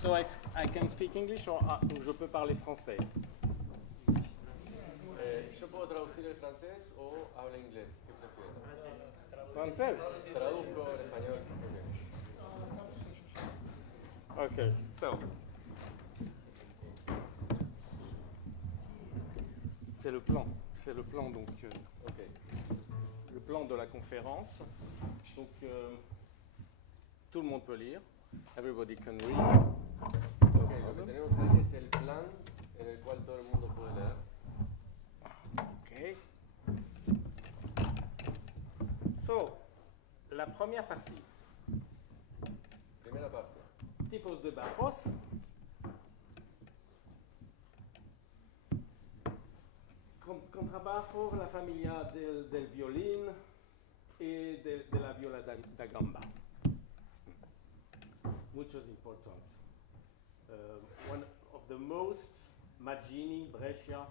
So I can speak English or je peux parler français? Yo puedo traducir el francés o habla inglés. ¿Qué prefiero? Française? Traduzco en español. Okay, so. C'est le plan donc. Okay. Le plan de la conférence. Donc, tout le monde peut lire. Everybody can read. Okay, lo que tenemos ahí es el plan en el cual todo el mundo puede leer. Okay. So, la première partie. Primera parte. Tipos de bajos. Contrabajo, la familia del violín y de la viola da gamba. Muchos importantes. One of the most, Maggini, Brescia,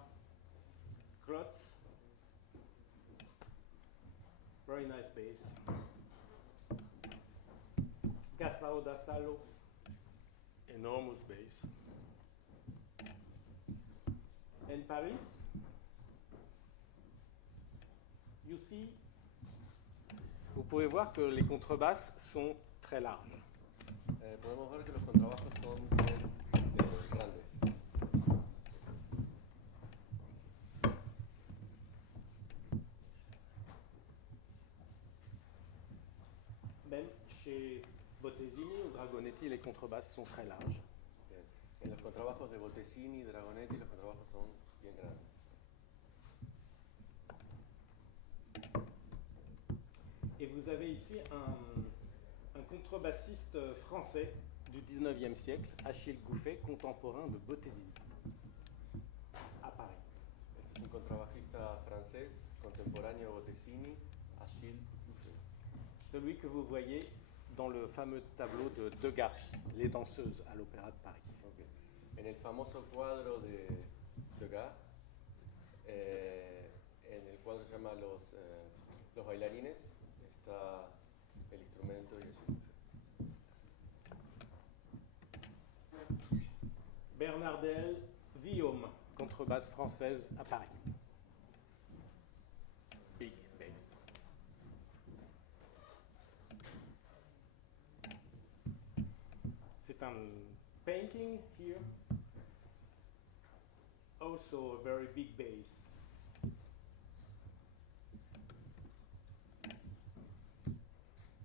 Klotz. Very nice bass. Gasparo da Salo, enormous bass. In Paris, you see, vous pouvez voir que les contrebasses sont très larges. Podemos ver que los contrabajos son bien grandes. Même chez Bottesini ou Dragonetti, les contrebasses sont très larges. Bien. En los contrabajos de Bottesini, Dragonetti, los contrabajos son bien grandes. Et vous avez ici un contrebassiste français du 19e siècle, Achille Gouffet, contemporain de Bottesini, à Paris. Este es un contrabajista francés contemporáneo de Bottesini, Achille Gouffet. Celui que vous voyez dans le fameux tableau de Degas, Les danseuses à l'Opéra de Paris. Okay. En el famoso cuadro de Degas, en el cuadro se llama Los bailarines, está el instrumento y el Gouffet. Bernardel, Villaume, contrebasse française à Paris. Big bass. C'est un painting here. Also a very big bass.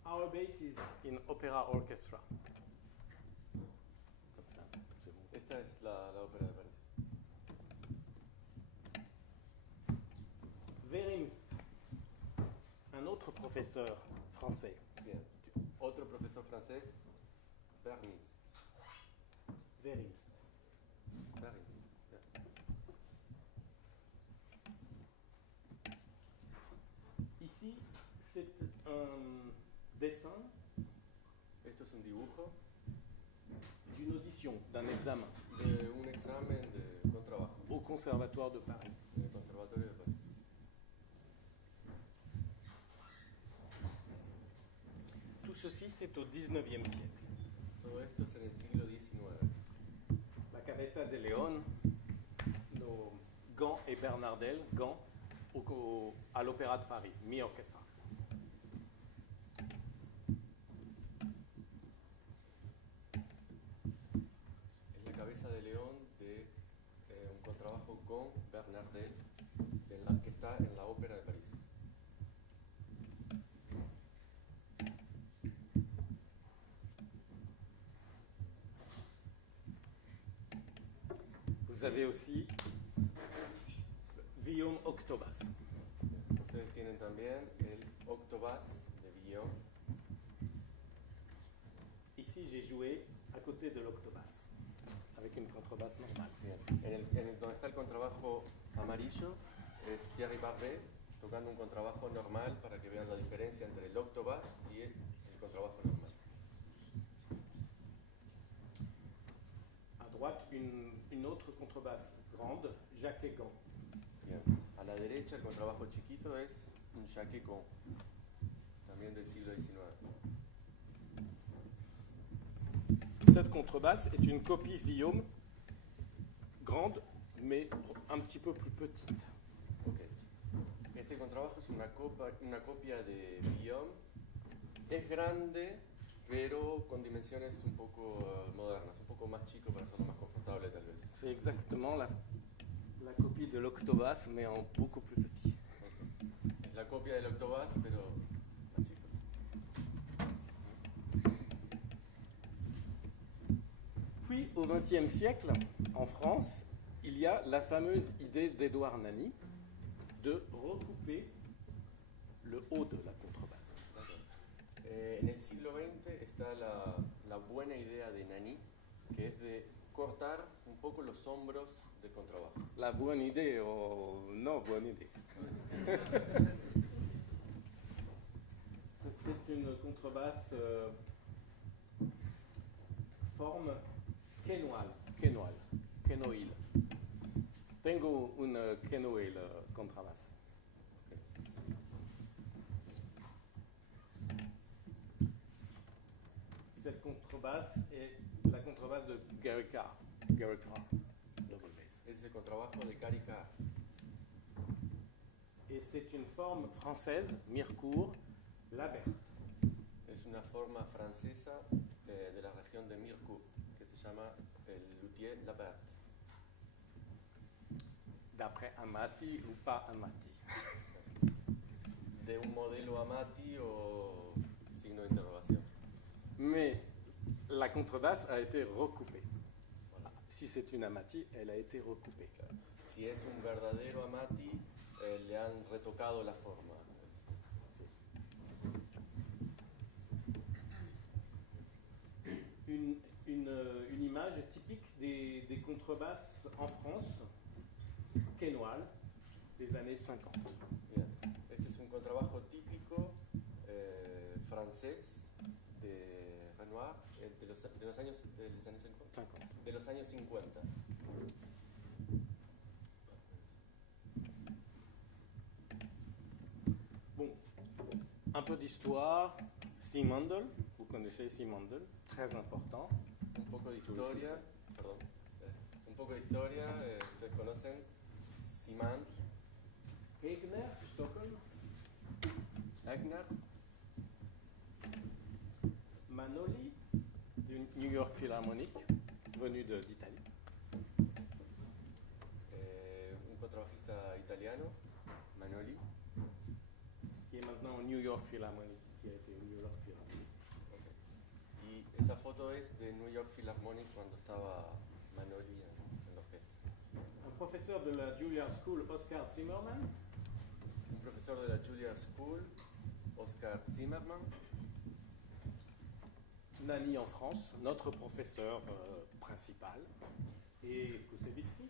Our bass is in opera orchestra. Comme ça, c'est bon. Esta es la ópera de París. Werinst, un autre professeur français. Bien. Otro profesor francés, Bernist. Werinst. Bernist. Bien. Ici, c'est un dessin Esto es un dibujo d'une audition, d'un examen de un examen de contrabajo au Conservatoire de Paris. en el Conservatorio de París. Tout ceci, c'est au 19e siècle. Todo esto es en el siglo XIX. La Cabeza de León, nos Gand et Bernardel, Gand, à l'Opéra de Paris, mi-orchestra. Es la cabeza de león de un contrabajo con Bernardel que está en la Ópera de París. Vous avez aussi Guillaume Octobas. Ustedes tienen también el Octobas de Villon. Ici, j'ai joué à côté de l'Octobas, avec une contrebasse normale. Bien. Donde está el contrabajo amarillo es Thierry Barbet tocando un contrabajo normal para que vean la diferencia entre el Octobas y el contrabajo normal. À droite, une autre contrebasse grande, Jacques Gand. Bien. A la derecha el contrabajo chiquito es un Jacques-Gand, también del siglo XIX. cette contrebasse est une copie Villaume, grande, mais un petit peu plus petite. Ok. Este contrabajo es una copia de Guillaume. Es grande, pero con dimensiones un poco modernas, un poco más chico para hacerlo más confortable tal vez. C'est exactement la copie de l'octobasse, mais en beaucoup plus petit. Es la copia del octobass, pero más chico. Puis, au XXe siècle, en France, il y a la fameuse idée d'Édouard Nani de recouper le haut de la contrebasse. En el siglo XX está la buena idea de Nani, que es de cortar un poco los hombros del contrabajo. La bonne idée, oh non, bonne idée. C'est une contrebasse forme quenoil. Tengo une quenoil contrabasse. Cette contrebasse est la contrebasse de Gary Carr, double bass. Es el contrabajo de Gary Carr. Et c'est une forme française, Mirecourt, Labert. Es una forma francesa de la región de Mirecourt, que se llama el luthier Labert. D'après Amati ou pas Amati. De un modelo Amati o signo de interrogación. Mais la contrebasse a été recoupée. Voilà. Si c'est une Amati, elle a été recoupée. Si es un verdadero Amati, le han retocado la forma. Une image typique des contrebasses en France, quenoal, des années 50. Bien. Este es un contrabajo típico francés de Renoir de los años 50. De los años 50. Bon, un peu d'histoire. Simondel, vous connaissez Simondel, très important. Un poco de historia, perdón. Un poco de historia, ustedes conocen Simand. Egner, Stockholm. Egner. Manoli, du New York Philharmonic, venu d'Italie. Un contrabajista italiano, Manoli. Qui est maintenant au New York Philharmonic, qui a été au New York Philharmonic. Okay. Y esa foto es de New York Philharmonic cuando estaba Manoli en la orquesta. Un professeur de la Juilliard School, Oscar Zimmerman. Un profesor de la Juilliard School, Oscar Zimmerman. Nani en France, notre professeur principal, et Kusevitsky.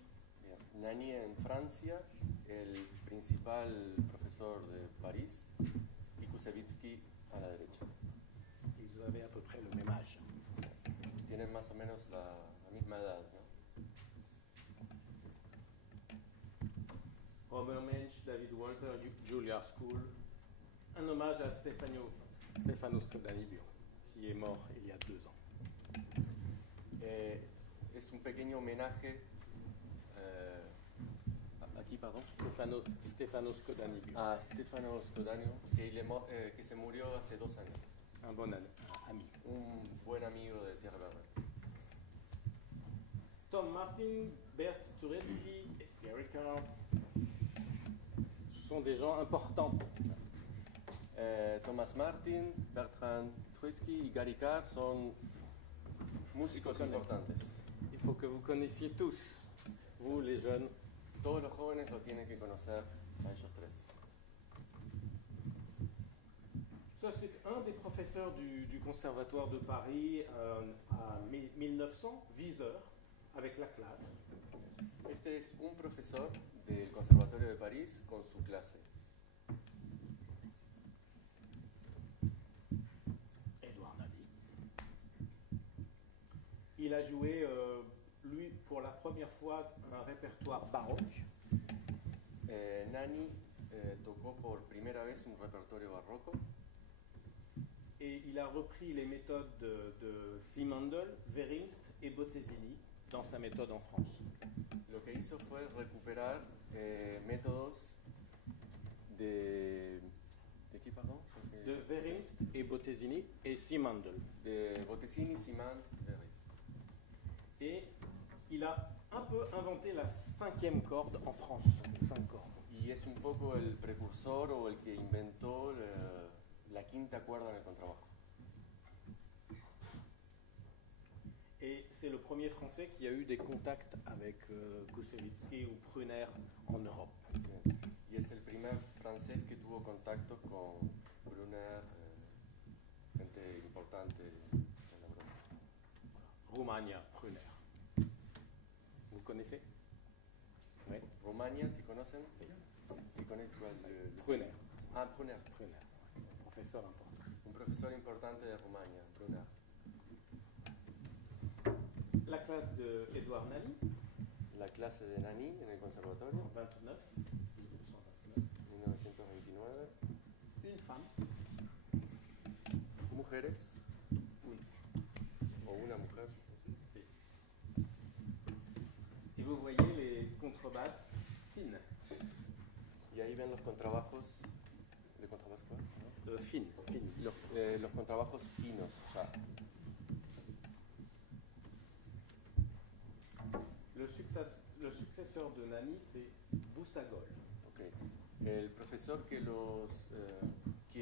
Nani en Francia, el principal profesor de París, y Kusevitsky a la derecha. Ils avaient à peu près le même âge. Tienen más o menos la misma edad, ¿no? Robert Mensch, David Walter, Juilliard School. Un hommage à Stefano Scodanibio, qui est mort il y a 2 ans. Es un pequeño homenaje aquí, perdón. Stefano Scodanibio. A Stefano Scodanio, que se murió hace 2 años. Un bon ami. Un buen amigo de Pierre Berger. Tom Martin, Bert Turetsky, Gary Carr. Ce sont des gens importants. Thomas Martin, Bertrand Troitsky y Gary Carr son músicos importantes. Il faut que vous connaissiez tous, vous les jeunes. Todos los jóvenes lo tienen que conocer a ellos tres. Ça, c'est un des professeurs du Conservatoire de Paris à 1900, Viseur, avec la classe. Este es un profesor del Conservatorio de París con su clase. Édouard Nani. Il a joué, lui, pour la première fois, un répertoire baroque. Nani tocó por primera vez un repertorio barroco. et il a repris les méthodes de Simondl, Werinst et Bottesini dans sa méthode en France. Lo que hizo fue recuperar métodos de qui, pardon? De Werinst et Bottesini et Simondl. De Bottesini, Simond, Werinst. Et il a un peu inventé la 5e corde en France, 5 cordes. Y es un poco el precursor o el que inventó la quinta cuerda en el contrabajo. Et c'est le premier Français qui a eu des contacts avec Koussevitzky ou Pruner en Europe. Y es el primer francés que tuvo contacto con Brunner, gente importante en Europa. Romagna, Pruner. Vous connaissez? Oui. Romagna, ¿sí conocen? Sí. Sí conocen cuál. Pruner. Ah, Brunner. Pruner, professeur important. Un profesor importante de Rumania, Brunner. La classe de Édouard Nani, La clase de Nani en el conservatorio, 29, 1929. une femme, Mujeres, o una mujer. et vous voyez les contrebasses fines. Y ahí ven los contrabajos. ¿De contrabajo cuál? Fines. Los contrabajos finos. Ya. Le successeur de Nani, c'est Boussagol. Okay. El profesor que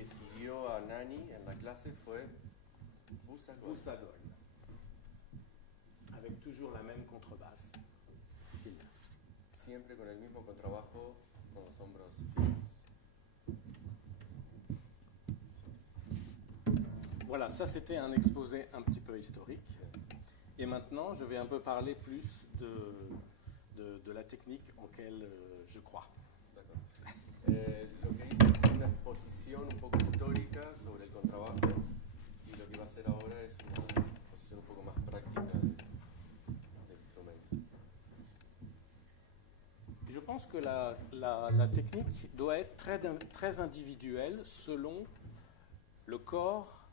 siguió a Nani en la clase fue Boussagol. Boussagol. Avec toujours la même contrebasse fine. Siempre con el mismo contrabajo, con los hombros finos. Voilà, ça c'était un exposé un petit peu historique. Et maintenant, je vais un peu parler plus de la technique en laquelle je crois. D'accord. Lo que hice fue una exposición un poco histórica sobre el contrabajo y lo que va a hacer ahora es una exposición un poco más práctica del instrumento. Je pense que la technique doit être très individuelle selon le corps,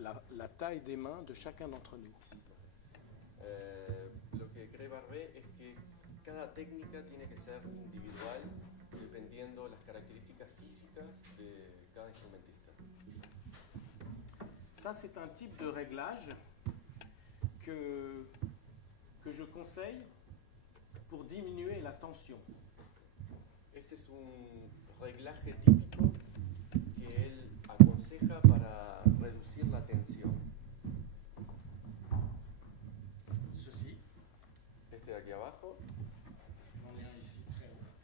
la taille des mains de chacun d'entre nous. Lo que cree Barbé es que cada técnica tiene que ser individual dependiendo las características físicas de cada instrumentista. Ça, c'est un type de réglage que je conseille pour diminuer la tension. Este es un reglaje típico que él aconseja para reducir la tensión. Ceci, Este de aquí abajo, j'en ai un ici très haut,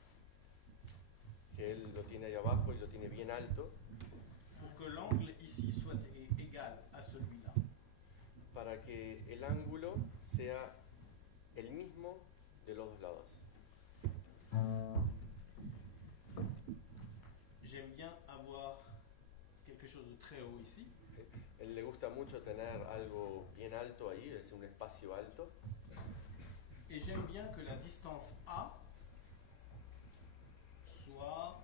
que él lo tiene ahí abajo y lo tiene bien alto, pour que l'angle ici soit égal à celui-là. para que el ángulo sea el mismo de los dos lados. J'aime bien avoir quelque chose de très haut ici. Él le gusta mucho tener algo bien alto ahí, es un espacio alto. Et j'aime bien que la distance A soit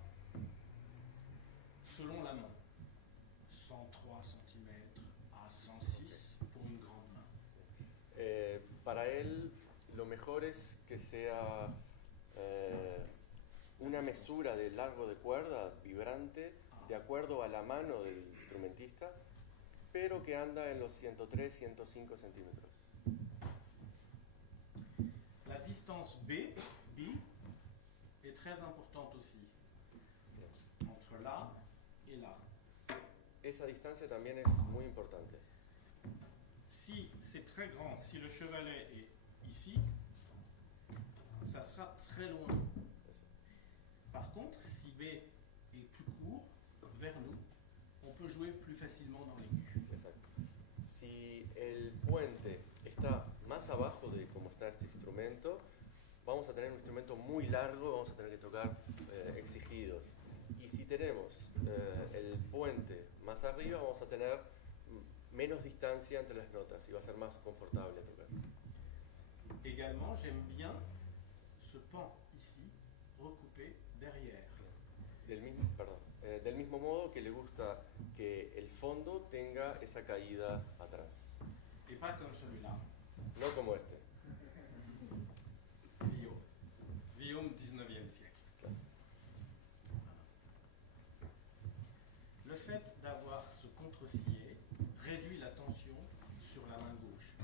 selon la main. 103 cm à 106 pour une grande main. Para él lo mejor es que sea una mesura de largo de cuerda vibrante de acuerdo a la mano del instrumentista, pero que anda en los 103, 105 centímetros. La distance B est très importante aussi, entre là et là. Esa distancia también es muy importante. Si c'est très grand, si le chevalet est ici, ça sera très loin. Par contre, si B est plus court, vers nous, on peut jouer plus facilement dans l'aigu. Exacto. Si el puente está más abajo de como está este instrumento, vamos a tener un instrumento muy largo, vamos a tener que tocar exigidos. Y si tenemos el puente más arriba, vamos a tener menos distancia entre las notas y va a ser más confortable tocar. Également, j'aime bien ce pan ici, recoupé derrière. Del mismo modo que le gusta que el fondo tenga esa caída atrás. Et pas comme celui-là. No como este. Guillaume 19e siècle. Le fait d'avoir ce contre-scié réduit la tension sur la main gauche.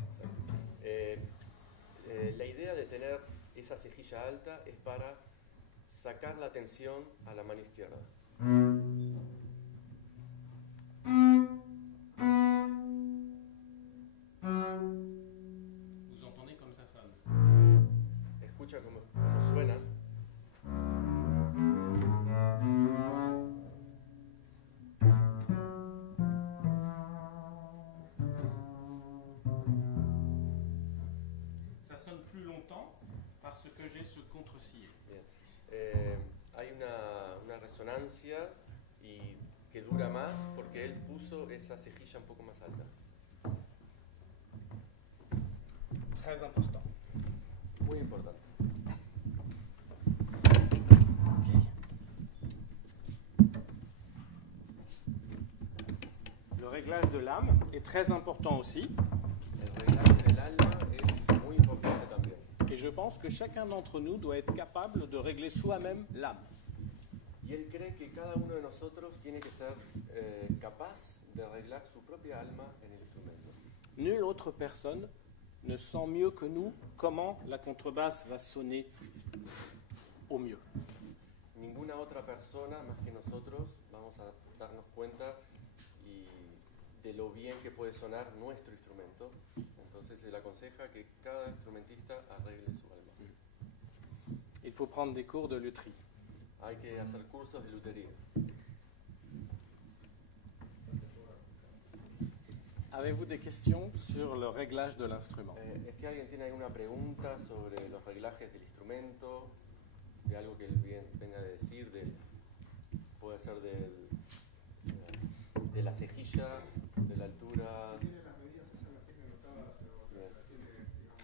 La idea de tener esa cejilla alta es para sacar la tensión a la mano izquierda. Vous entendez comme ça sonne. Escucha cómo suena. Ça sonne plus longtemps parce que j'ai ce contre-scié. Hay una resonancia y que dura más porque él puso esa cejilla un poco más alta. Très important. Muy importante. Le réglage de l'âme est très important aussi. El reglaje del alma es muy importante también. Et je pense que chacun d'entre nous doit être capable de régler soi-même l'âme. Y él cree que cada uno de nosotros tiene que ser capaz de arreglar su propia alma en el instrumento. Nulle autre personne ne sent mieux que nous comment la contrebasse va sonner au mieux. Ninguna otra persona más que nosotros vamos a darnos cuenta de lo bien que puede sonar nuestro instrumento. Entonces él aconseja que cada instrumentista arregle su alma. Il faut prendre des cours de lutherie. Hay que hacer cursos de lutería. Avez-vous des questions sur le réglage de l'instrument? ¿Es que alguien tiene alguna pregunta sobre los reglajes del instrumento? De algo que él venga a decir, puede ser de la cejilla, de la altura. ¿Tiene las medidas esas, las tiene anotadas o las tiene, digamos,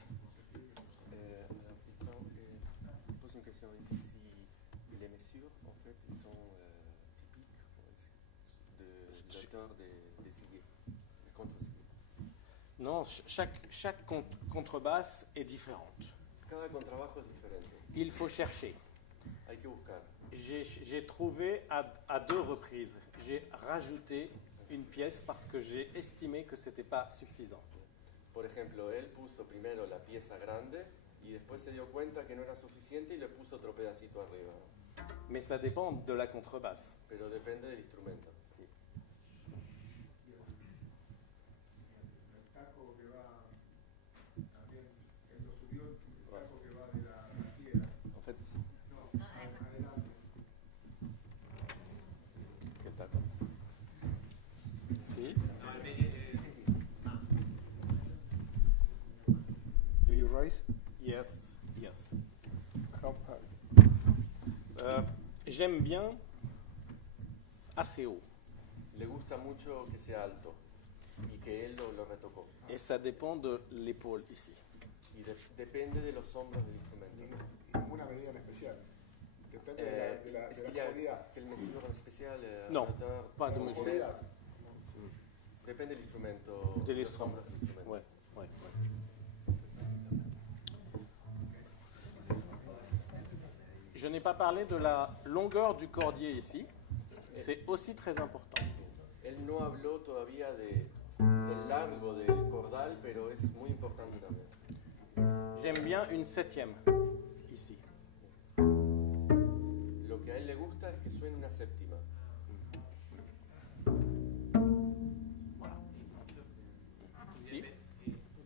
Pose une question ici. Les mesures, en fait, ils sont typiques de l'auteur des sillets, des contre-sillets. Non, chaque contrebasse est différente. Cada contrabajo es diferente. Il faut chercher. Hay que buscar. J'ai trouvé à 2 reprises, j'ai rajouté une pièce parce que j'ai estimé que ce n'était pas suffisant. Por ejemplo, él puso primero la pieza grande y después se dio cuenta que no era suficiente y le puso otro pedacito arriba. Mais ça dépend de la contrebasse. Pero depende del instrumento. el taco que va, también él lo subió, el taco que va de la izquierda. En fait, No, adelante. ¿qué taco? Si? Do you raise? Yes, yes. How, J'aime bien assez haut. Le gusta mucho que sea alto y que él lo retocó. Et ça dépend de l'épaule ici. Y depende de los hombros del instrumento. ninguna medida en especial. Depende de la Est-ce qu'il y a comodidad. quelle mesure en spécial Non, pas de La mesure. comodidad. Depende del instrumento. De los l'instrument. hombros del instrumento. Ouais, ouais, ouais. Je n'ai pas parlé de la longueur du cordier ici. C'est aussi très important. Él no habló todavía del largo del cordal, pero es muy importante también. J'aime bien une 7e ici. Lo que a él le gusta es que suene una séptima. ¿Sí?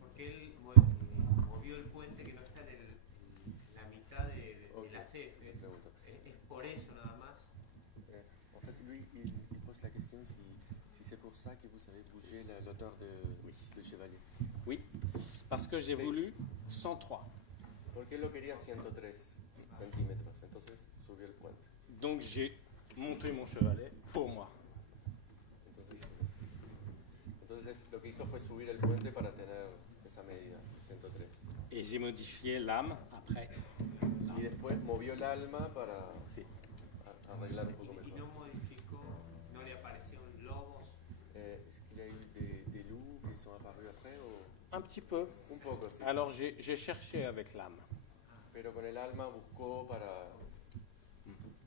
Porque él movió el puente que no está en la mitad de la C. Pregunto. Es por eso nada más. En fait, lui, il pose la question si c'est pour ça que vous avez bougé l'auteur de Chevalier. Oui, parce que j'ai voulu 103. Porque él lo quería 103 centímetros, entonces subió el puente. Donc j'ai monté mon chevalet pour moi. Entonces lo que hizo fue subir el puente para tener esa medida, 103. Et j'ai modifié l'âme après. Y después movió el alma para Sí. arreglar un poco Y mejor. no modificó, no le aparecieron lobos Un petit peu. Un poco, sí. Alors j'ai cherché avec l'âme. Pero con el alma buscó para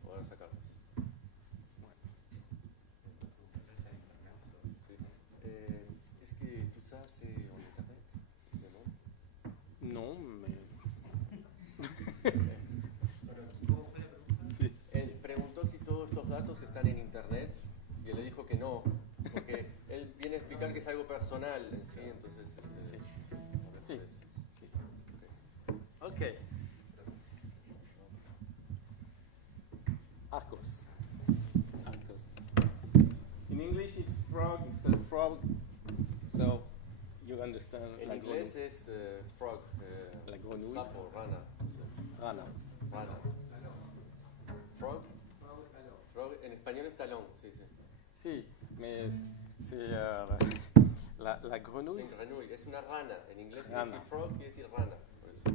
poder sacarlos. Sí. Est-ce que tout ça c'est en internet? Non, mais... Él preguntó si todos estos datos están en internet y él le dijo que no, porque él viene a explicar que es algo personal en sí, entonces... Sí. Sí. Ok. Arcos. In English it's frog, it's a frog, so you understand. En la inglés grenouille. es frog, La grenouille. sapo, rana. Rana. Rana. Frog. Frog, en español es talón, sí, sí. Si, mais c'est la grenouille. Es grenouille, es una rana. En inglés quiere Rana. decir frog, quiere decir rana. Por eso.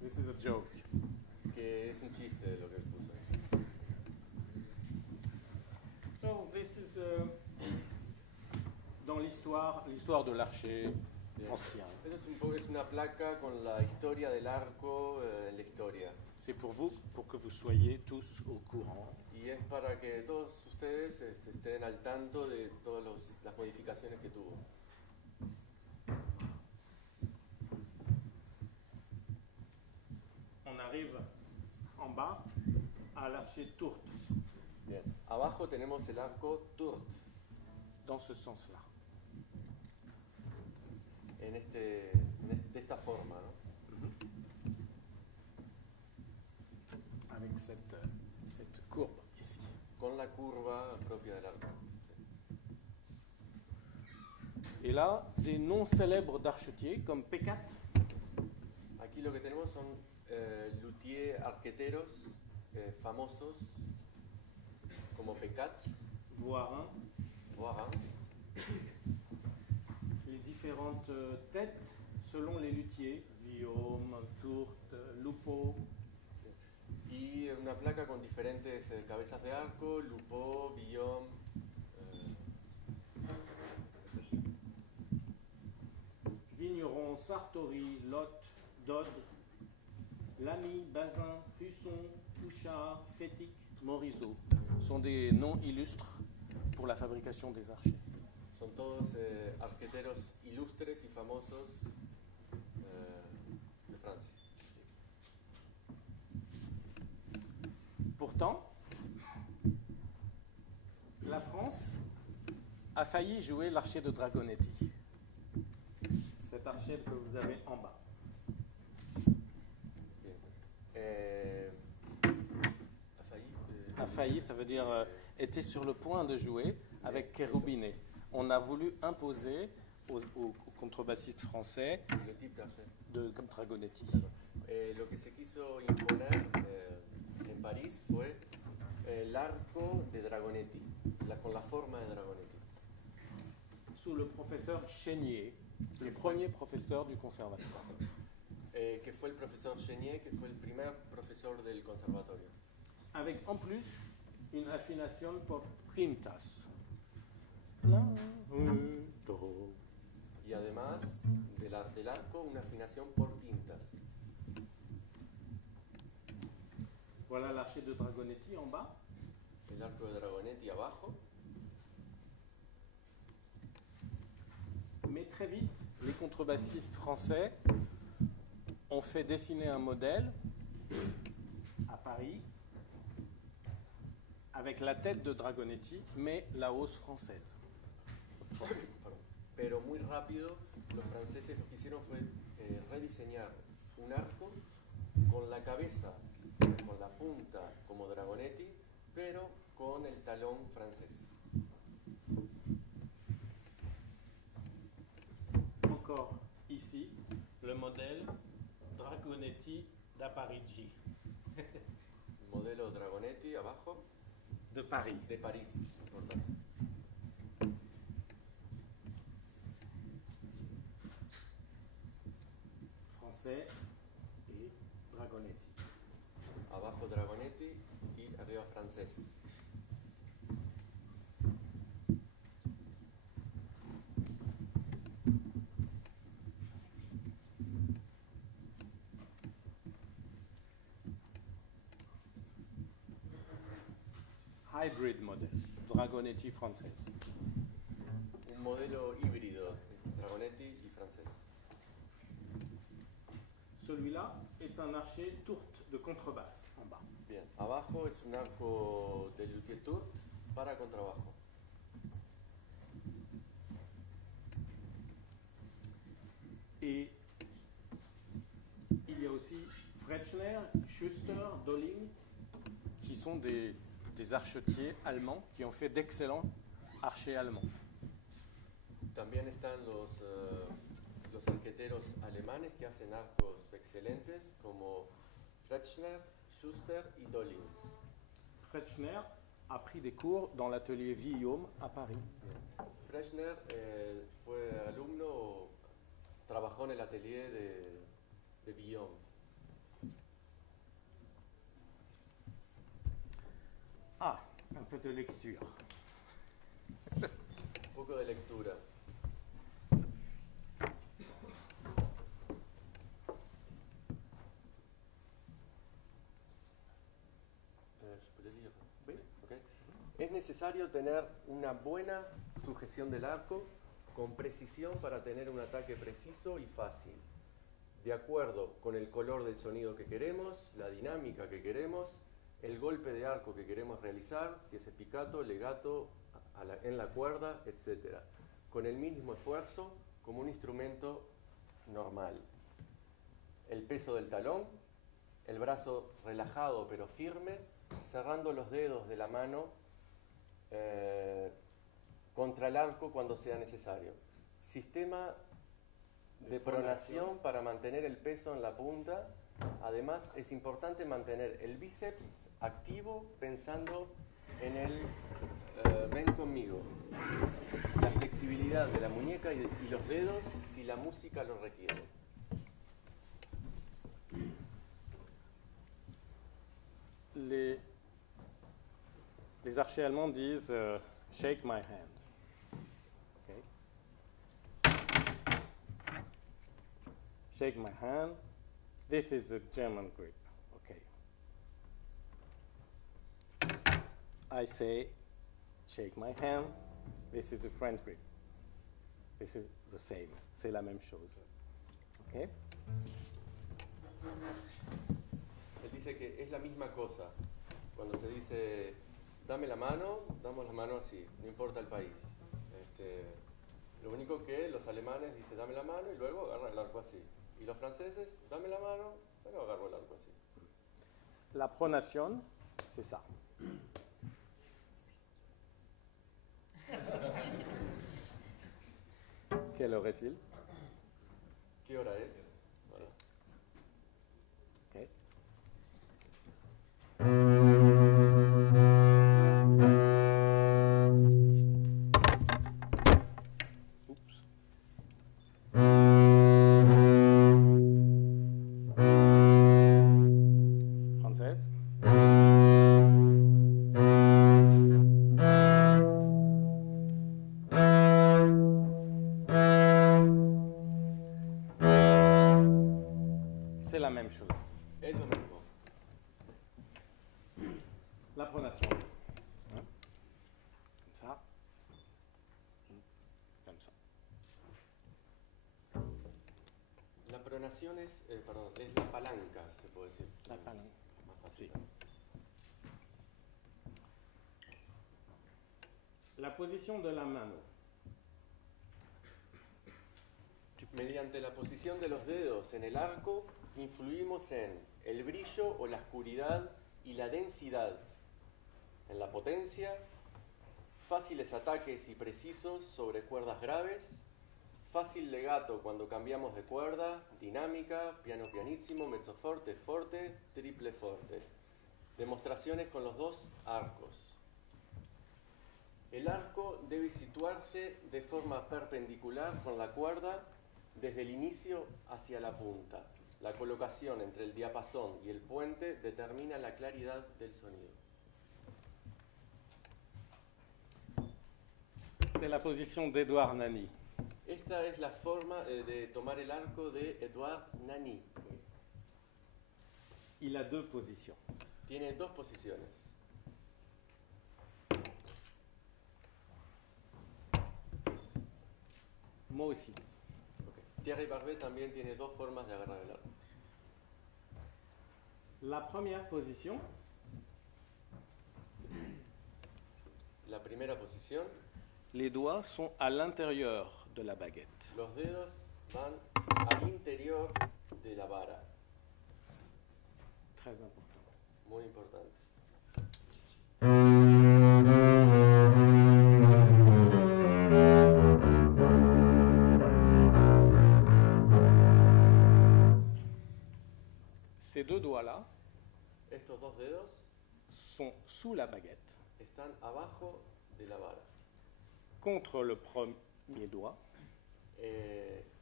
This is a joke. Que es un chiste de lo que él puso ahí. So this is dans l'histoire de l'archer ancien. Eso es un poco, es una placa con la historia del arco en la historia. C'est pour vous, pour que vous soyez tous au courant. Y es para que todos ustedes estén al tanto de todas las modificaciones que tuvo. On arrive en bas à l'archer tourte, Bien. Abajo tenemos el arco Tourte, dans ce sens-là. De esta forma, ¿no? Avec cette courbe ici. Con la curva propia del arco. Et là, des noms célèbres d'archetiers comme P4, Aquí lo que tenemos son luthiers arqueteros famosos como Pecat, Voirin, Voirin, les différentes têtes selon les luthiers, Guillaume, Tourte, Lupo, y una placa con diferentes cabezas de arco, Lupo, Guillaume. Vigneron, Sartori, Lotte, Dode, Lamy, Bazin, Husson, Touchard, Fétic, Morisot sont des noms illustres pour la fabrication des archers. Son todos arqueteros ilustres y famosos de Francia. Pourtant, la France a failli jouer l'archer de Dragonetti. Cet archer que vous avez en bas. A failli, ça veut dire était sur le point de jouer avec Cherubini. On a voulu imposer aux contrebassistes français Le type d'archer. comme Dragonetti. Lo que se quiso imponer en París fue el arco de Dragonetti, con la forma de Dragonetti. Sous le professeur Chénier, le premier professeur du conservatoire. Que fue el profesor Chénier, que fue el primer profesor del conservatorio. Avec en plus une affination pour quintas. La, do. Y además del arco, una afinación por quintas. Voilà l'archer de Dragonetti en bas. El arco de Dragonetti abajo. Mais très vite, les contrebassistes français ont fait dessiner un modèle à Paris avec la tête de Dragonetti, mais la hausse française. Pero muy rápido, los franceses lo que hicieron fue rediseñar un arco con la cabeza, con la punta como Dragonetti, pero con el talón francés. Encore ici, le modèle Dragonetti da Parigi. Modelo Dragonetti abajo. De Paris. De París, importante. Français et Dragonetti. Abajo Dragonetti y arriba francés. hybrid model, Dragonetti française. Un modelo híbrido, Dragonetti y francés. Celui-là est un archer tourte de contrebasse en bas. Bien, abajo es un arco de luthier tourte para contrabajo. Et il y a aussi Fretschner, Schuster, Dolling, qui sont des archetiers allemands qui ont fait d'excellents archers allemands. También están los arqueteros alemanes que hacen arcos excelentes como Fletchner, Schuster y Dolling. Fretschner a pris des cours dans l'atelier Vuillaume à Paris. Fletchner fue alumno, trabajó en el atelier de Vuillaume. Ah, un peu de lecture. Un poco de lectura. Es necesario tener una buena sujeción del arco con precisión para tener un ataque preciso y fácil, de acuerdo con el color del sonido que queremos, la dinámica que queremos, el golpe de arco que queremos realizar, si es pizzicato, legato, en la cuerda, etc. Con el mínimo esfuerzo como un instrumento normal. El peso del talón, el brazo relajado pero firme, cerrando los dedos de la mano contra el arco cuando sea necesario. Sistema de pronación para mantener el peso en la punta. Además, es importante mantener el bíceps activo pensando en el ven conmigo. La flexibilidad de la muñeca y los dedos si la música lo requiere. Les archers allemands disent shake my hand. Okay. Shake my hand. This is the German grip. Okay. I say shake my hand. This is the French grip. This is the same. C'est la même chose. Okay. Él dice que es la misma cosa. Cuando se dice dame la mano, damos la mano así, no importa el país. Lo único que los alemanes dicen dame la mano y luego agarran el arco así. Y los franceses, dame la mano, pero agarro el arco así. La pronation, c'est ça. Quelle heure est-il? ¿Qué hora es? Voilà. Okay. C'est la même chose. Es lo mismo. La pronation. Hein? Comme ça. Comme ça. La pronación es la palanca, se puede decir. La palanca. Más fácil. Sí. La position de la mano. Mediante la posición de los dedos en el arco, influimos en el brillo o la oscuridad y la densidad, en la potencia, fáciles ataques y precisos sobre cuerdas graves, fácil legato cuando cambiamos de cuerda, dinámica, piano pianissimo, mezzo forte, forte, triple forte. Demostraciones con los dos arcos. El arco debe situarse de forma perpendicular con la cuerda desde el inicio hacia la punta. La colocación entre el diapasón y el puente determina la claridad del sonido. C'est la position d'Edouard Nani. Esta es la forma de tomar el arco de Edouard Nani. Il a deux positions. Tiene dos posiciones. Moi aussi. Ok. Thierry Barbet también tiene dos formas de agarrar el arco. La première position, La primera posición, les doigts sont à l'intérieur de la baguette. los dedos van al interior de la vara. Très important. Muy importante. Ces deux doigts-là Estos dos dedos sont sous la baguette, están abajo de la vara. contre le premier doigt,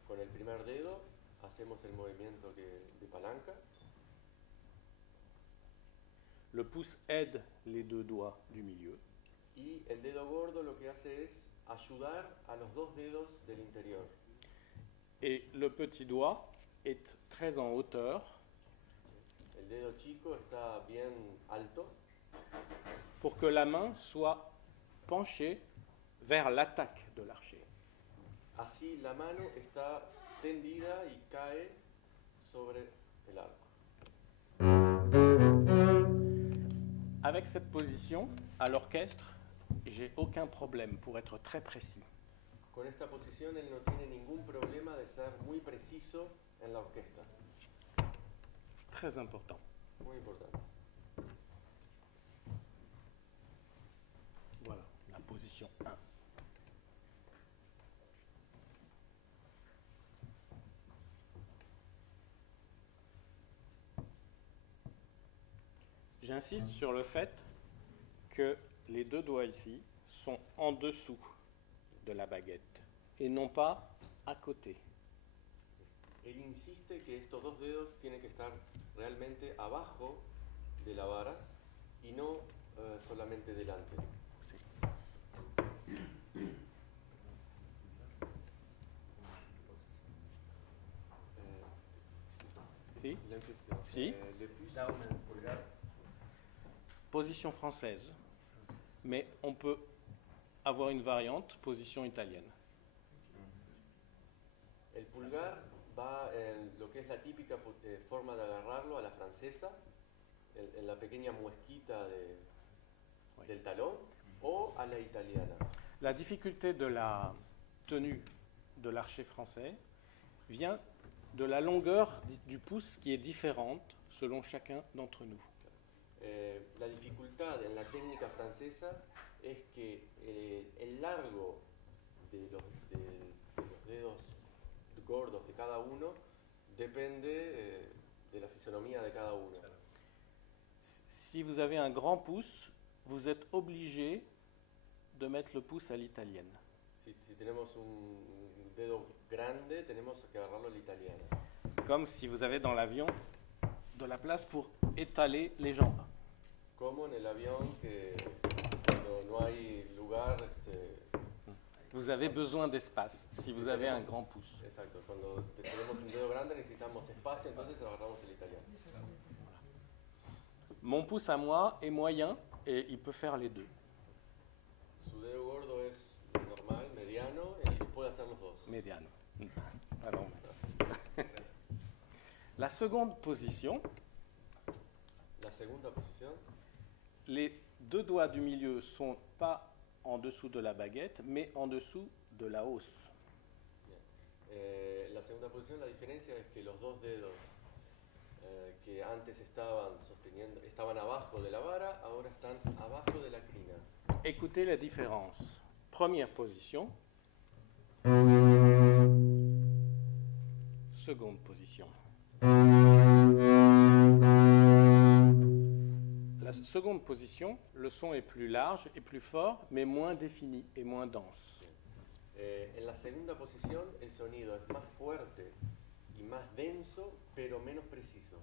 Con el primer dedo hacemos el movimiento de palanca. le pouce aide les deux doigts du milieu. Y el dedo gordo lo que hace es ayudar a los dos dedos del interior. Et le petit doigt est très en hauteur El dedo chico está bien alto pour que la main soit penchée vers l'attaque de l'archer. así la mano está tendida y cae sobre el arco. Avec cette position, à l'orchestre, j'ai aucun problème pour être très précis. Con esta posición él no tiene ningún problema de ser muy preciso en la orquesta. Très important. Muy importante. Voilà, la position 1. J'insiste sur le fait que les deux doigts ici sont en dessous de la baguette et non pas à côté. Él insiste que estos dos dedos tienen que estar realmente abajo de la vara y no solamente delante. Si. L'impression. Si. Le plus Da un pulgar. Position française, mais on peut avoir une variante, position italienne. El pulgar va en lo que es la típica forma de agarrarlo a la francesa, en la pequeña muesquita del talón, o a la italiana. La difficulté de la tenue de l'archer français vient de la longueur du pouce qui est différente selon chacun d'entre nous. La dificultad en la técnica francesa es que el largo de los dedos gordos de cada uno depende de la fisonomía de cada uno. Si vous avez un grand pouce, vous êtes obligé de mettre le pouce à l'italienne. Si tenemos un dedo grande, tenemos que agarrarlo a la italiana. Comme si vous avez dans l'avion de la place pour étaler les jambes. Como en el avión que cuando no hay lugar, Vous avez besoin d'espace si vous avez un grand pouce. exacto, cuando tenemos un dedo grande necesitamos espacio, entonces agarramos el italiano. Mon pouce à moi est moyen et il peut faire les deux. Su dedo gordo es normal, mediano, y puede hacer los dos. Médiane. Alors, la seconde position, La segunda posición, les deux doigts du milieu sont pas en dessous de la baguette, mais en dessous de la hausse. la segunda posición, la diferencia es que los dos dedos que antes estaban abajo de la vara, ahora están abajo de la crina. Écoutez la différence. Première position. Seconde position. La seconde position, le son est plus large et plus fort, mais moins défini et moins dense. En la segunda posición el sonido es más fuerte y más denso, pero menos preciso.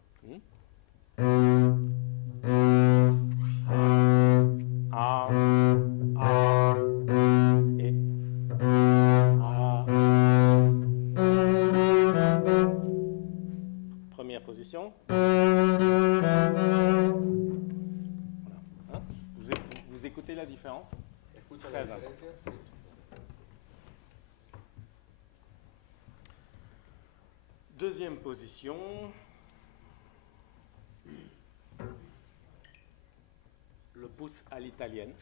A, et A. Première position. Voilà. Hein? Vous écoutez la différence? ¿Escuchan Très la diferencia? Sí. Deuxième position. Le pouce à l'italienne.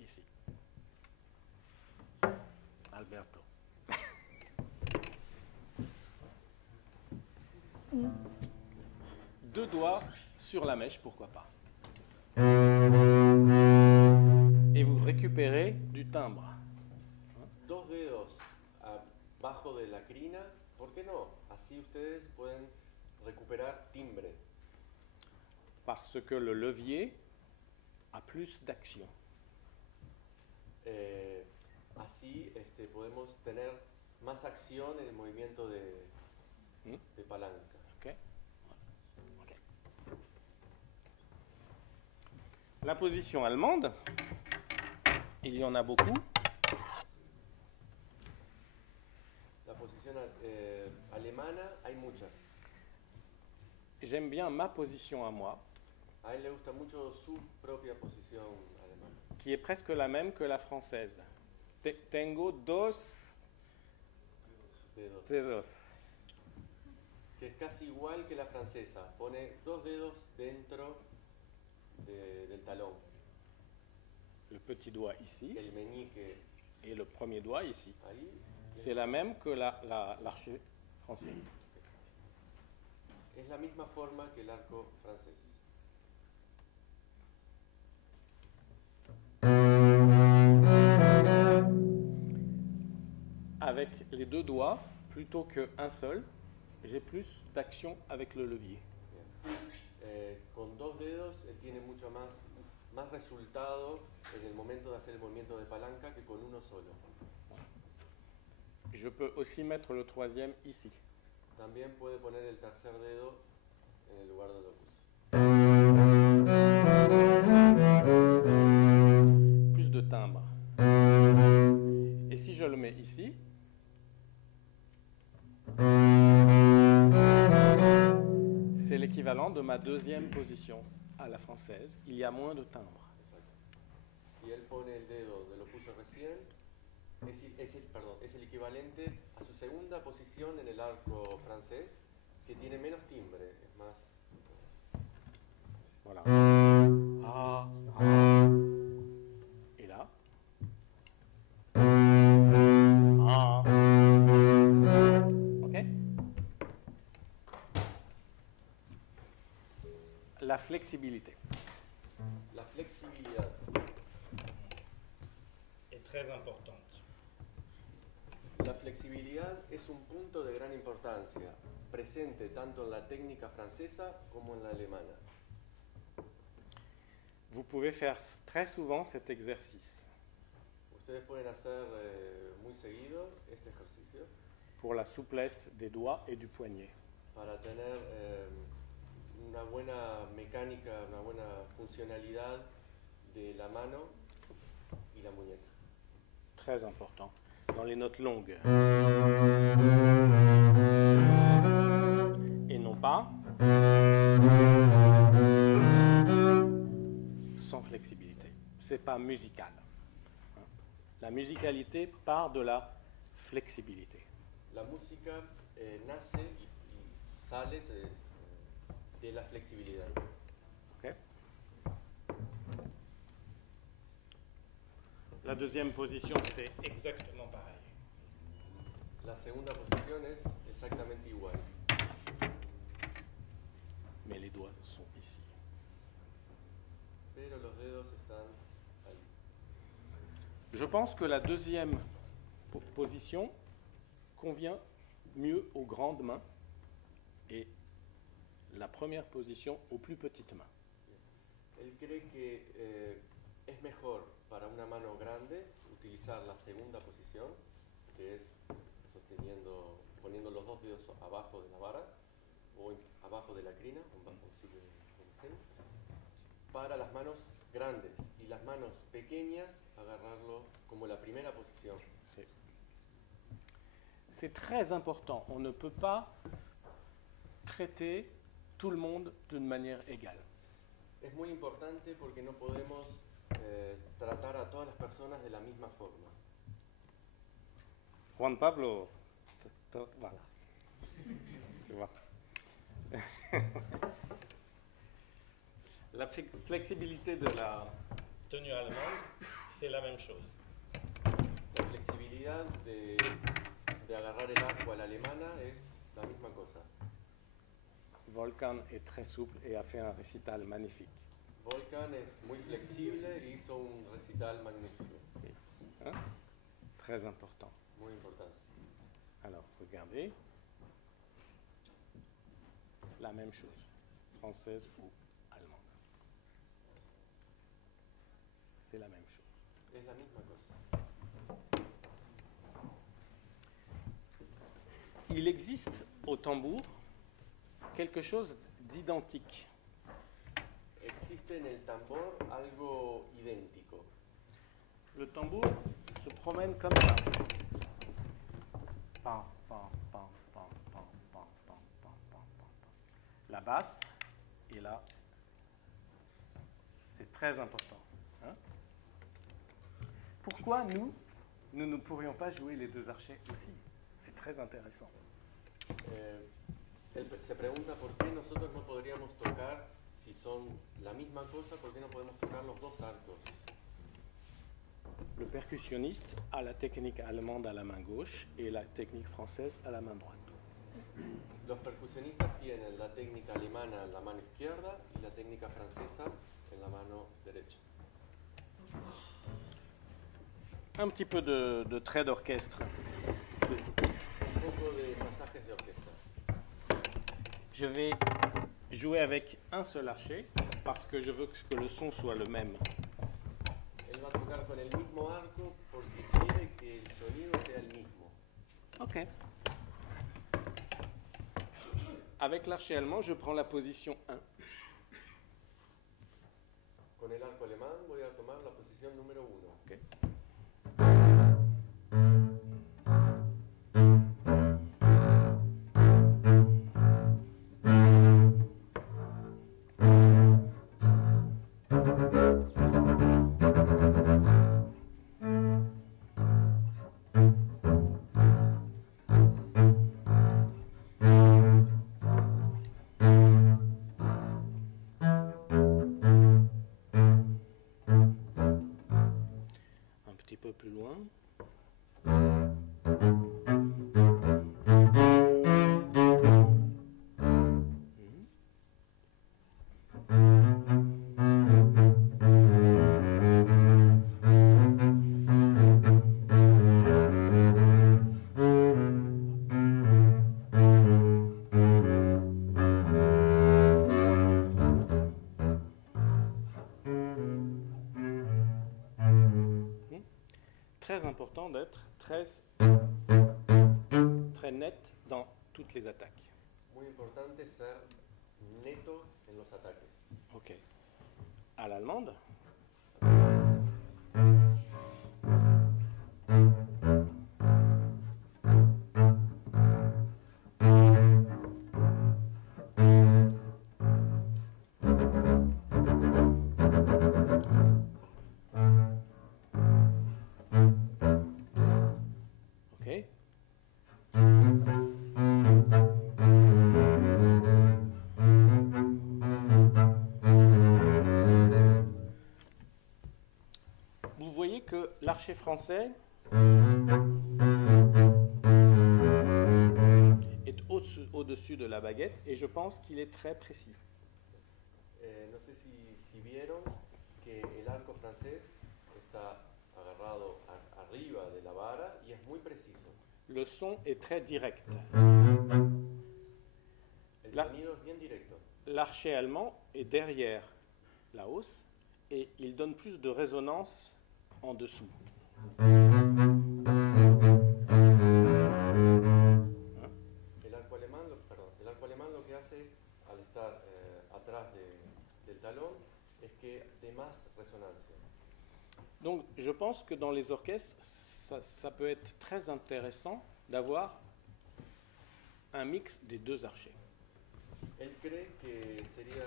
Ici. Alberto. Deux doigts sur la mèche, pourquoi pas. Et vous récupérez du timbre. Dos dedos abajo de la crina, ¿por qué no? Así ustedes pueden recuperar timbre. Parce que le levier a plus d'action. Así podemos tener más acción en el movimiento de palanca. Okay. Okay. La position allemande, il y en a beaucoup. La posición alemana hay muchas. J'aime bien ma position à moi, A él le gusta mucho su propia posición alemana. qui est presque la même que la française. Tengo dos Dedos. dedos. Que es casi igual que la francesa. Pone dos dedos dentro del talón. Le petit doigt ici El meñique et le premier doigt ici. ahí. C'est la même que l'archer français. Es la misma forma que el arco francés. Avec les deux doigts, plutôt qu'un seul, j'ai plus d'action avec le levier. Con dos dedos tiene mucho más resultado en el momento de hacer el movimiento de palanca que con uno solo. Je peux aussi mettre le troisième ici. También puede poner el tercer dedo en el lugar donde lo puso. Plus de timbre. Et si je le mets ici, c'est l'équivalent de ma deuxième position à la française. Il y a moins de timbre. Exacto. Si él pone el dedo donde lo puso recién, es el equivalente a su segunda posición en el arco francés, que tiene menos timbre, es más... Voilà. Ah, ah. Et là. Ah. Ok. La flexibilité La flexibilidad est très importante. La flexibilidad es un punto de gran importancia, presente tanto en la técnica francesa como en la alemana. Vous pouvez faire très souvent cet exercice Ustedes pueden hacer muy seguido este ejercicio pour la souplesse des doigts et du poignet. para tener una buena mecánica, una buena funcionalidad de la mano y la muñeca. Très important. Dans les notes longues. Et non pas sans flexibilité. C'est pas musical. La musicalité part de la flexibilité. La música nace y sale de la flexibilidad. Okay. La deuxième position, c'est exactement pareil. La segunda posición es exactamente igual, Mais les doigts sont ici. pero los dedos están ahí. Je pense que la deuxième position convient mieux aux grandes mains et la première position aux plus petites mains. Él cree que es mejor para una mano grande utilizar la segunda posición, que es poniendo los dos dedos abajo de la vara o abajo de la crina, para las manos grandes, y las manos pequeñas agarrarlo como la primera posición. C'est très important. On ne peut pas traiter tout le monde d'une manière égale. Es muy importante porque no podemos tratar a todas las personas de la misma forma. Juan Pablo, Voilà. Tu vois. La flexibilité de la tenue allemande, c'est la même chose. La flexibilidad de agarrar el arco a la alemana es la misma cosa. Volkan est très souple et a fait un récital magnifique. Volkan es muy flexible y hizo un recital magnífico. Hein? Très important. Muy importante. Alors, regardez. La même chose, française ou allemande. C'est la même chose. Es la misma cosa. Il existe au tambour quelque chose d'identique. Existe en el tambor algo idéntico. Le tambour se promène comme ça. Pam, pam, pam, pam, pam, pam, pam, pam, pam, pam. La basse et là, c'est très important. Hein? Pourquoi nous ne pourrions pas jouer les deux archets aussi? C'est très intéressant. Él se pregunta por qué nosotros no podríamos tocar, si son la misma cosa, por qué no podemos tocar los dos arcos. Le percussionniste a la technique allemande à la main gauche et la technique française à la main droite. Los percusionistas tienen la técnica alemana en la mano izquierda y la técnica francesa en la mano derecha. Un petit peu de trait d'orchestre. Un poco de pasajes de orquesta. Je vais jouer avec un seul archet parce que je veux que le son soit le même. Él va a tocar con el mismo arco porque quiere que el sonido sea el mismo. Ok. Avec l'archet allemand, je prends la position 1. Con el arco alemán voy a tomar la posición número 1. Okay. Plus loin. Très important d'être très net dans toutes les attaques. Muy importante ser neto en los ataques. Ok. À l'allemande. L'archet français est au-dessus de la baguette et je pense qu'il est très précis. No sé si vieron que el arco francés está agarrado arriba de la vara y es muy preciso. Le son est très direct. El sonido es bien directo. L'archet allemand est derrière la hausse et il donne plus de résonance en dessous. El arco alemán lo que hace al estar atrás del talón es que dé más resonancia. Donc je pense que dans les orchestres, ça peut être très intéressant d'avoir un mix des deux archets. Él cree que sería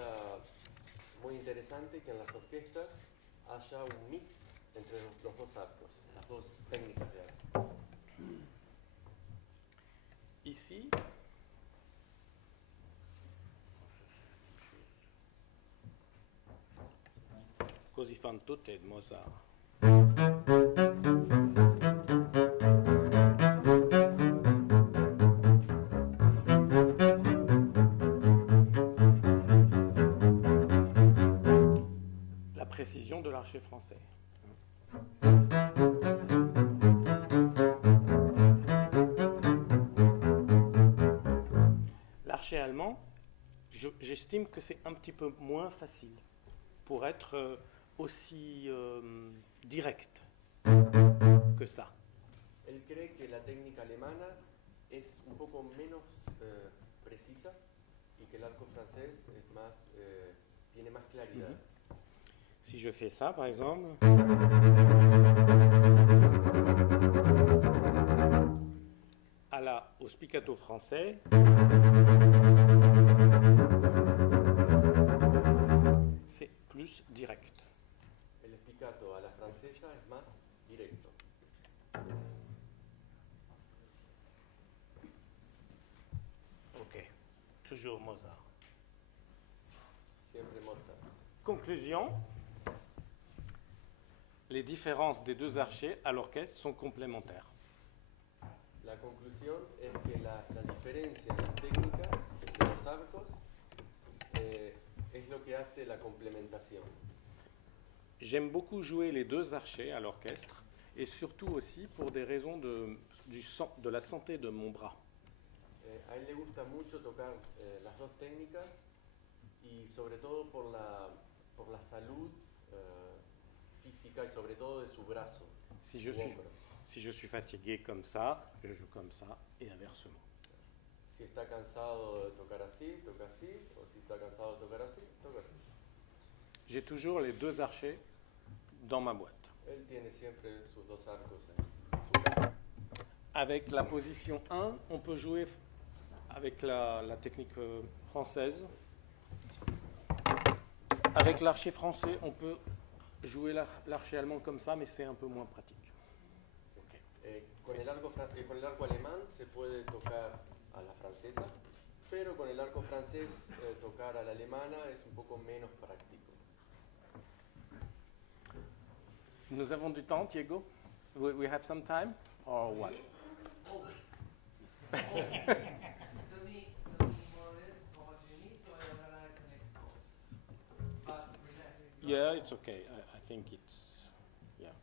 muy interesante que en las orquestas haya un mix entre los dos arcos, las dos técnicas de arco. ici. Così fan tutte di Mozart. La précision de l'archer français. L'archer allemand, j'estime que c'est un petit peu moins facile pour être aussi direct que ça. Él cree que la técnica alemana es un poco menos precisa y que el arco francés es más, tiene más claridad. Si je fais ça, par exemple, au spiccato français, c'est plus direct. El spiccato a la francesa es más directo. Ok, toujours Mozart. Siempre Mozart. Conclusion, les différences des deux archers à l'orchestre sont complémentaires. La conclusión es que la diferencia en las técnicas de los arcos es lo que hace la complementación. J'aime beaucoup jouer les deux archers à l'orchestre et surtout aussi pour des raisons de la santé de mon bras. A él le gusta mucho tocar las dos técnicas y sobre todo por la salud física y sobre todo de su brazo. Si je suis fatigué comme ça, je joue comme ça et inversement. Si está cansado de tocar así, toca así, o si está cansado de tocar así, toca así. J'ai toujours les deux archers dans ma boîte. Él tiene siempre sus dos arcos en su caja. Avec la position 1, on peut jouer avec la technique française. Avec l'archer français, on peut jouer l'archer allemand comme ça, mais c'est un peu moins pratique. Con el arco alemán se puede tocar a la francesa, pero con el arco francés tocar a la alemana es un poco menos práctico. Nous avons du temps, Diego? We have some time? Or what? Tell me more or less how much you need so I organize the next course. But relax. Yeah, it's okay. I think it's, yeah,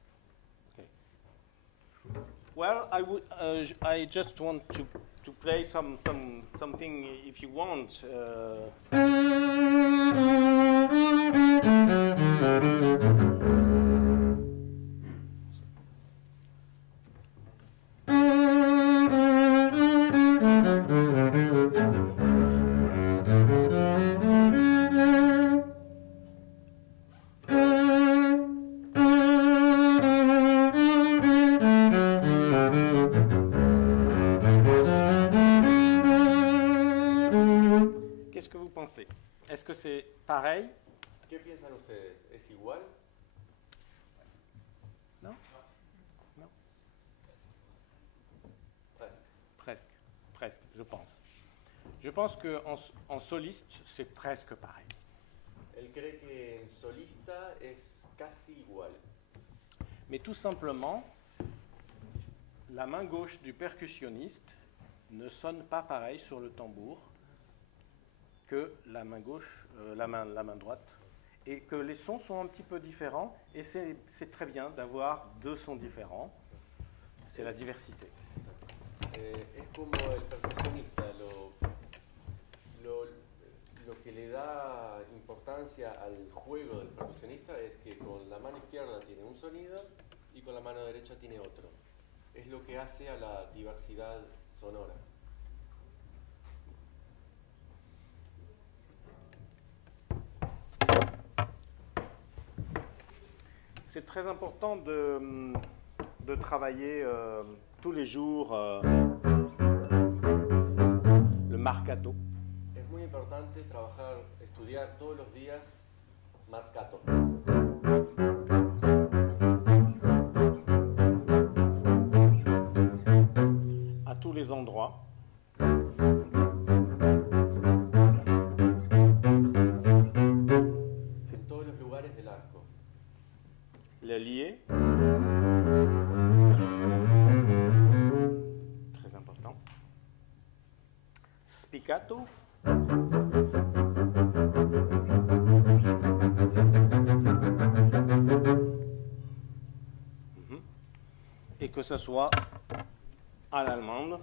okay. Well, I just want to play something if you want. Qu'est-ce que vous pensez? Est-ce que c'est pareil? ¿Qué piensan ustedes? ¿Es igual? Non? Non? Presque, je pense. Je pense qu'en soliste, c'est presque pareil. Él cree que en solista es casi igual. Mais tout simplement, la main gauche du percussionniste ne sonne pas pareil sur le tambour que la main gauche, la main droite, et que les sons sont un petit peu différents, et c'est très bien d'avoir deux sons différents. C'est la diversité. Es como el percusionista, lo que le da importancia al juego del percusionista es que con la mano izquierda tiene un sonido y con la mano derecha tiene otro. Es lo que hace a la diversidad sonora. C'est très important de travailler tous les jours le marcato. Es muy importante estudiar todos los días marcato. À tous les endroits. spiccato. Et que ce soit à l'allemande.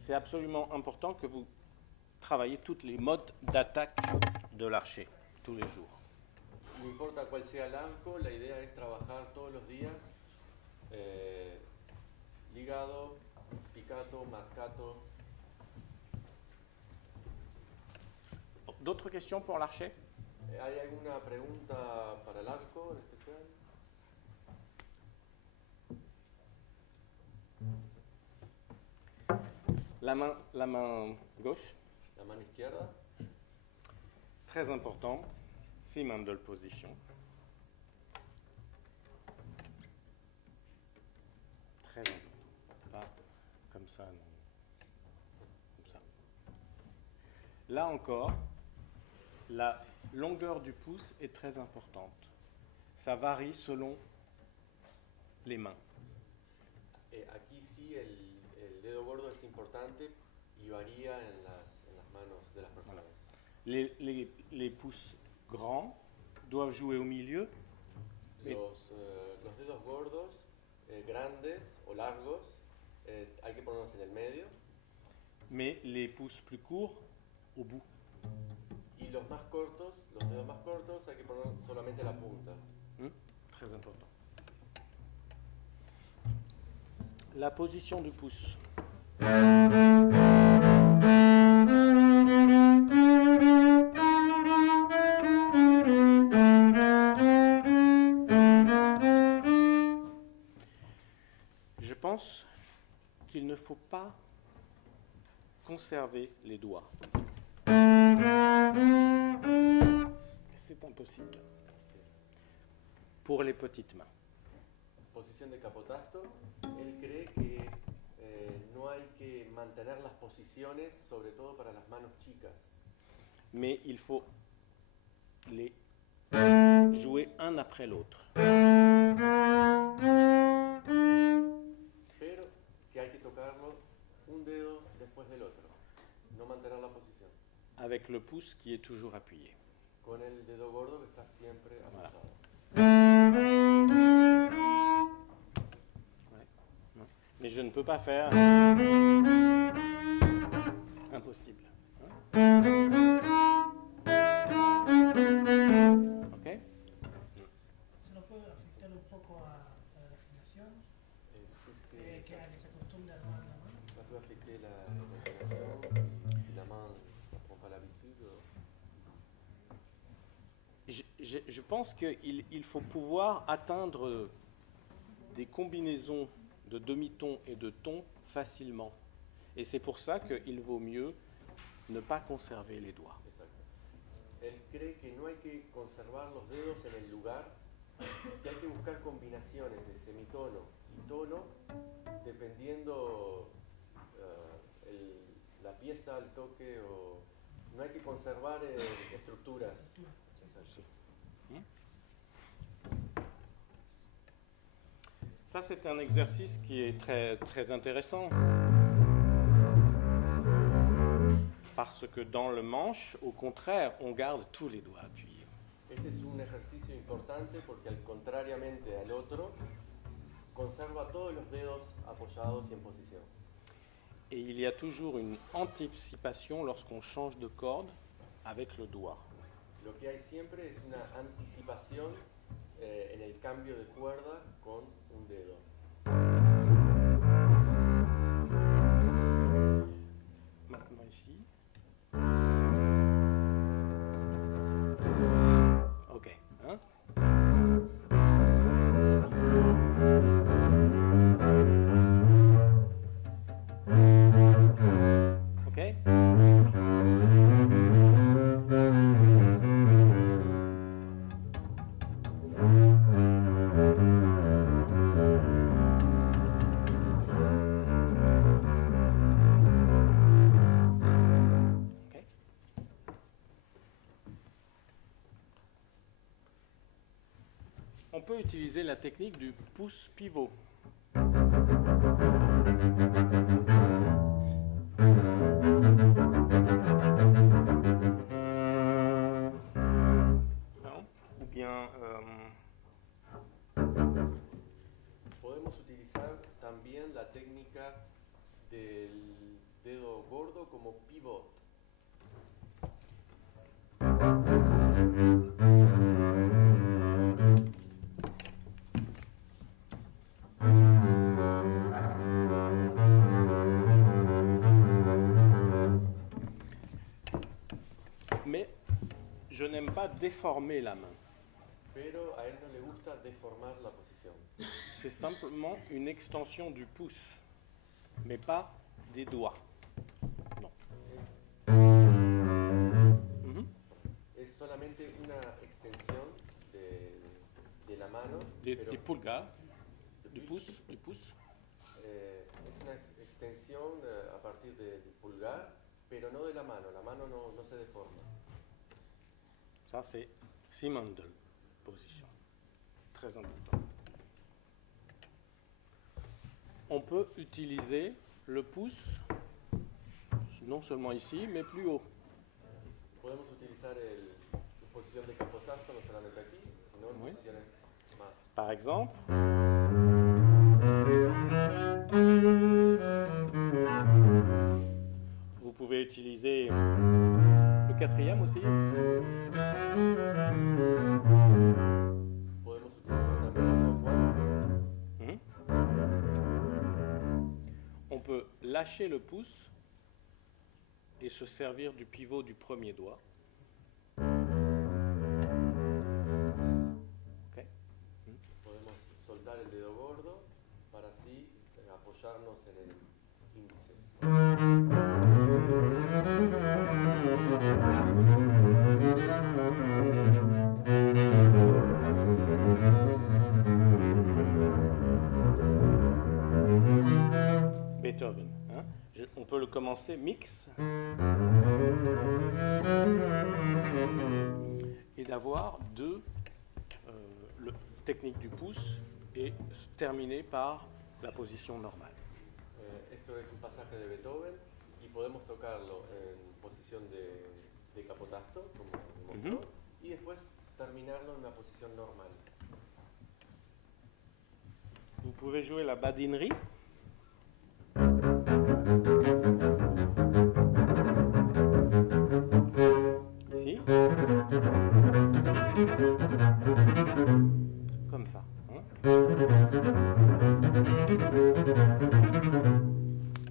C'est absolument important que vous travaillez tous les modes d'attaque de l'archer, tous les jours. No importa cuál sea el arco, la idea es trabajar todos los días ligado, spiccato, marcato. D'autres questions pour l'archer? ¿Hay alguna pregunta para el arco en especial? La main gauche, La mano izquierda, très important, Simandl position. Très important. Pas comme ça, non. Comme ça. Là encore, la longueur du pouce est très importante. Ça varie selon les mains. aquí sí el dedo gordo es importante y varía en las manos de las personas. Voilà. Les pouces grands doivent jouer au milieu. Los dedos gordos, grandes o largos, hay que ponerlos en el medio. Mais les pouces plus courts au bout. Y los más cortos, los dedos más cortos, hay que poner solamente la punta. Très important. La position du pouce. Je pense qu'il ne faut pas conserver les doigts. C'est impossible. Pour les petites mains. Posición de Capotasto, él cree que no hay que mantener las posiciones, sobre todo para las manos chicas. Mais il faut les jouer un après l'autre. Pero que hay que tocarlo un dedo después del otro, no mantener la posición. Avec le pouce qui est toujours appuyé. Con el dedo gordo que está siempre apoyado. Ouais. Non. Mais je ne peux pas faire. Impossible. Ok? Se lo puedo ajustar un poco a la afinación, Es que se acostumbre a tomar la mano. ça peut affecter l'intonation si la main ne prend pas l'habitude. Je pense qu'il faut pouvoir atteindre des combinaisons de demi-tons et de tons facilement. Et c'est pour ça qu'il vaut mieux ne pas conserver les doigts. Exacto. Él cree que no hay que conservar los dedos en el lugar, que hay que buscar combinaciones de semitono y tono dependiendo la pieza, el toque, o no hay que conservar estructuras. Exacto. Ça, c'est un exercice qui est très, très intéressant. Parce que dans le manche, au contraire, on garde tous les doigts appuyés. Este es un ejercicio importante porque contrariamente al otro, conserva todos los dedos apoyados y en posición. Et il y a toujours une anticipation lorsqu'on change de corde avec le doigt. Lo que hay siempre es una anticipación en el cambio de cuerda con un dedo. Maintenant ici. Ok. Hein? Ok. On peut utiliser la technique du pouce pivot. la técnica del dedo gordo como pivot. Mais je n'aime pas déformer la main. Pero a él no le gusta deformar la posición. C'est simplement une extension du pouce, mais pas des doigts. Non. Mhm. Es solamente una extensión de la mano, Des pero pulgares, du pouce, du pouce. es una extensión a partir del pulgar, pero no de la mano no se deforma. Ça, c'est Simondl position. Très important. On peut utiliser le pouce, non seulement ici, mais plus haut. Podemos utilizar la posición de capotasto no solamente aquí, sino en Oui. posiciones más. Par exemple, vous pouvez utiliser le quatrième aussi. Podemos utilizar también el cuatro. Mhm. On peut lâcher le pouce et se servir du pivot du premier doigt. Ok. Podemos soltar el dedo gordo para así apoyarnos en el índice. Beethoven. Hein. On peut le commencer mix et d'avoir deux techniques du pouce et se terminer par la position normale. Esto es un pasaje de Beethoven y podemos tocarlo en posición de capotasto, como mostró, y después terminarlo en una posición normal. Vous pouvez jouer la badinerie. Ici. Comme ça. Hein.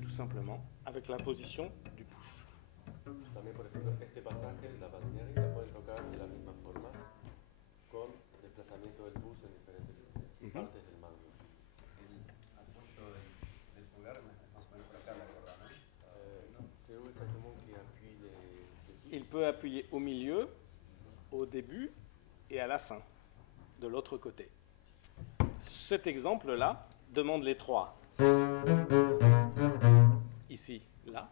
Tout simplement, avec la position du pouce. También, por ejemplo, este pasaje, la badinerie, la pueden tocar de la misma forma, con desplazamiento del pulso en diferentes partes del mango. El apoyo del pulgar más o menos por acá me acordaba, ¿no? C'est où exactement qui appuie les Il peut appuyer au milieu, au début et à la fin, de l'autre côté. Cet exemple-là demande les trois. Ici, là.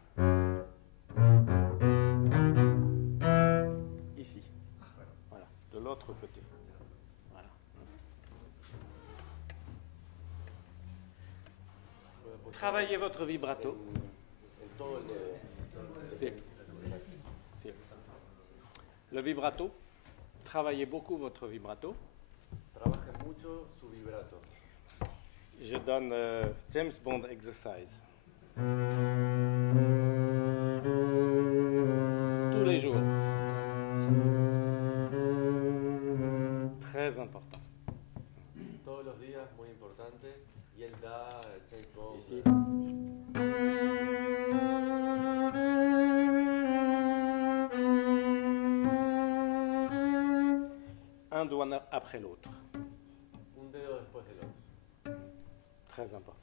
Ici. Voilà, de l'autre côté. Voilà. Travaillez votre vibrato. en todo el dedo. Sí. Sí. Le vibrato. Travaillez beaucoup votre vibrato. Trabaja mucho su vibrato. Je donne James Bond exercise. Tous les jours. Très important. Todos los días, muy importante, y él da James Bond. Ici. Un doigt après l'autre. Un dedo después del otro. Très important.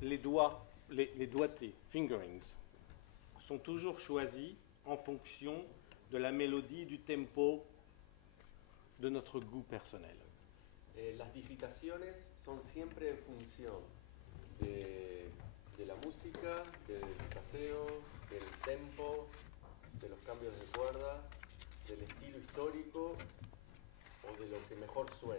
Les doigts, les doigtés, fingerings, sont toujours choisis en fonction de la mélodie, du tempo, de notre goût personnel. Las digitaciones son siempre en función de la música, del fraseo, del tempo, de los cambios de cuerda, del estilo histórico o de lo que mejor suena.